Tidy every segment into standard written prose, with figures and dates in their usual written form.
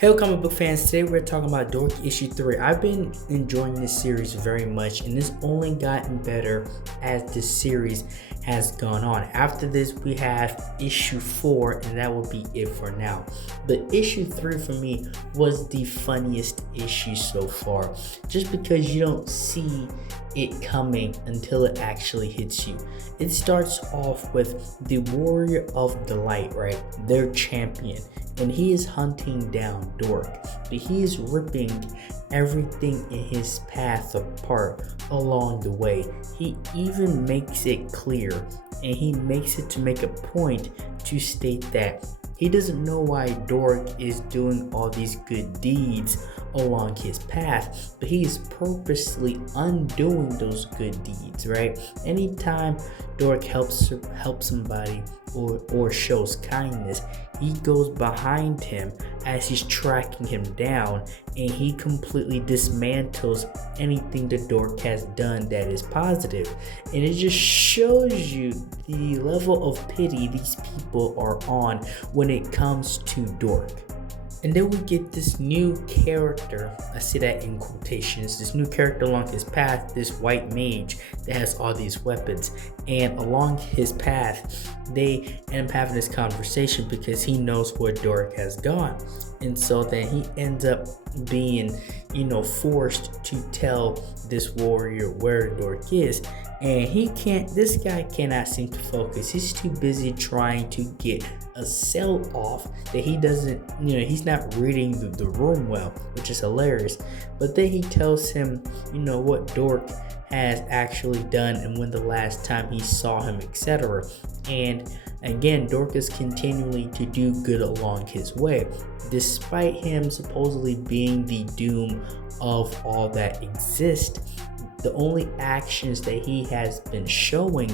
Hello comic book fans, today we're talking about Dork issue 3. I've been enjoying this series very much and it's only gotten better as this series has gone on. After this we have issue 4 and that will be it for now. But issue 3 for me was the funniest issue so far, just because you don't see it coming until it actually hits you. It starts off with the Warrior of the Light, right? Their champion. And he is hunting down Dork, but he is ripping everything in his path apart along the way. He even makes it clear, and he makes it to make a point to state that he doesn't know why Dork is doing all these good deeds along his path, but he is purposely undoing those good deeds, right? Anytime Dork helps somebody or shows kindness, he goes behind him as he's tracking him down, and he completely dismantles anything that Dork has done that is positive. And it just shows you the level of pity these people are on when it comes to Dork. And then we get this new character, I say that in quotations, this new character along his path, this white mage that has all these weapons. And along his path, they end up having this conversation because he knows where Dork has gone. And so then he ends up being, forced to tell this warrior where Dork is. And this guy cannot seem to focus. He's too busy trying to get a sell off that he doesn't, he's not reading the room well, which is hilarious. But then he tells him, what Dork has actually done and when the last time he saw him, etc. And again, Dork is continually to do good along his way, despite him supposedly being the doom of all that exists. The only actions that he has been showing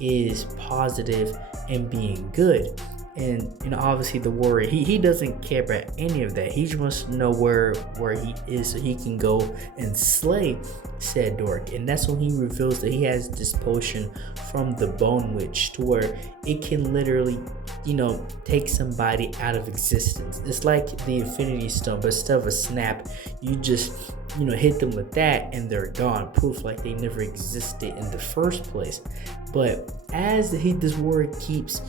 is positive and being good. And obviously the warrior, he doesn't care about any of that. He just wants to know where he is so he can go and slay said Dork. And that's when he reveals that he has this potion from the Bone Witch, to where it can literally take somebody out of existence. It's like the Infinity Stone, but instead of a snap, you just hit them with that and they're gone, poof, like they never existed in the first place. But as this warrior keeps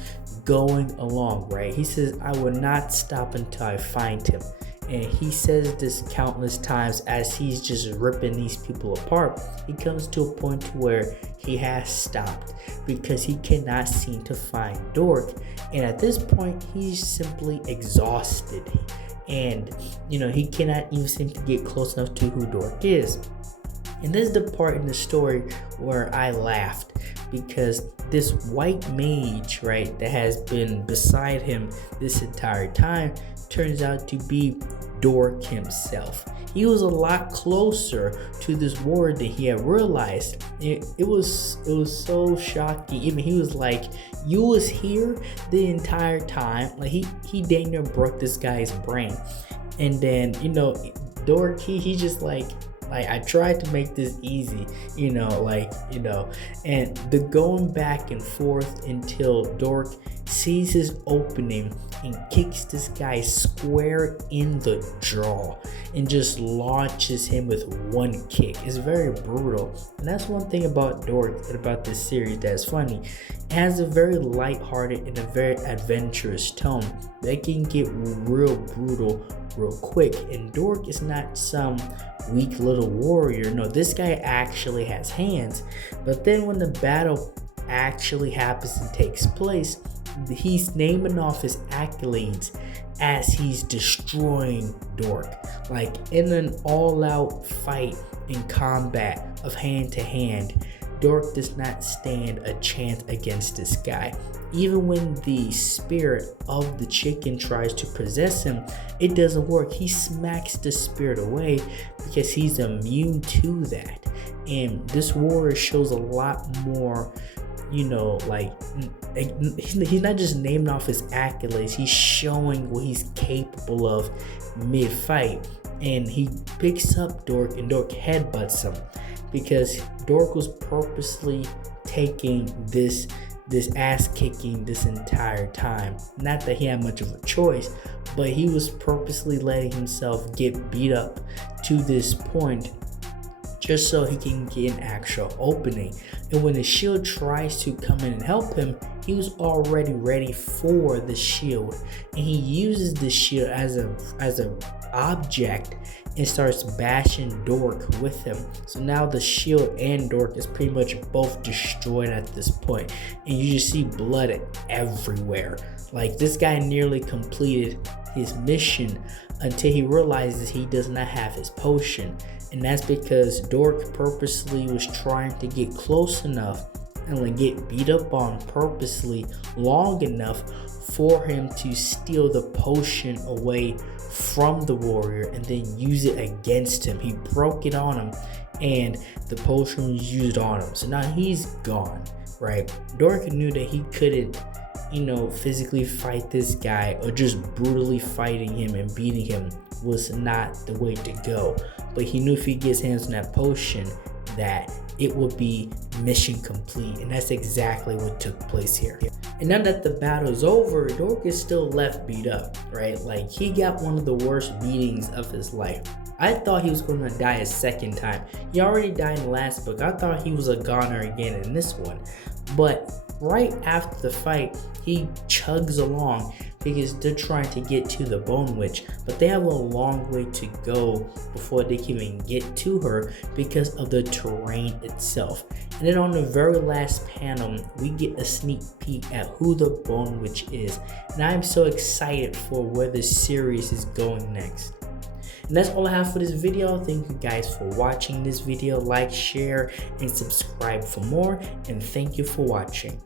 going along, right, he says, I will not stop until I find him. And he says this countless times as he's just ripping these people apart. He comes to a point where he has stopped because he cannot seem to find Dork. And at this point, he's simply exhausted. And he cannot even seem to get close enough to who Dork is. And this is the part in the story where I laughed, because this white mage, right, that has been beside him this entire time turns out to be Dork himself. He was a lot closer to this warrior than he had realized. It was so shocking. Even he was like, you was here the entire time. Like he dang near broke this guy's brain. And then Dork, he just like I tried to make this easy, and the going back and forth until Dork sees his opening and kicks this guy square in the jaw and just launches him with one kick. It's very brutal. And that's one thing about Dork and about this series that's funny. It has a very lighthearted and a very adventurous tone that can get real brutal real quick. And Dork is not some weak little warrior. No, this guy actually has hands. But then when the battle actually happens and takes place, he's naming off his accolades as he's destroying Dork, like in an all-out fight in combat of hand to hand. Dork does not stand a chance against this guy. Even when the spirit of the chicken tries to possess him, it doesn't work. He smacks the spirit away because he's immune to that. And this warrior shows a lot more, he's not just naming off his accolades, he's showing what he's capable of mid-fight. And he picks up Dork and Dork headbutts him because Dork was purposely taking this this ass kicking this entire time. Not that he had much of a choice, but he was purposely letting himself get beat up to this point just so he can get an actual opening. And when the Shield tries to come in and help him, he was already ready for the Shield, and he uses the Shield as a object and starts bashing Dork with him. So now the Shield and Dork is pretty much both destroyed at this point, and you just see blood everywhere. Like, this guy nearly completed his mission until he realizes he does not have his potion. And that's because Dork purposely was trying to get close enough and like get beat up on purposely long enough for him to steal the potion away from the warrior and then use it against him. He broke it on him and the potion was used on him. So now he's gone, right? Dork knew that he couldn't, physically fight this guy, or just brutally fighting him and beating him was not the way to go. But he knew if he gets hands on that potion that it would be mission complete, and that's exactly what took place here. And now that the battle's over, Dork is still left beat up, right? Like, he got one of the worst beatings of his life. I thought he was going to die a second time. He already died in the last book. I thought he was a goner again in this one. But right after the fight, he chugs along because they're trying to get to the Bone Witch, but they have a long way to go before they can even get to her because of the terrain itself. And then on the very last panel, we get a sneak peek at who the Bone Witch is, and I'm so excited for where this series is going next. And that's all I have for this video. Thank you guys for watching this video. Like, share, and subscribe for more, and thank you for watching.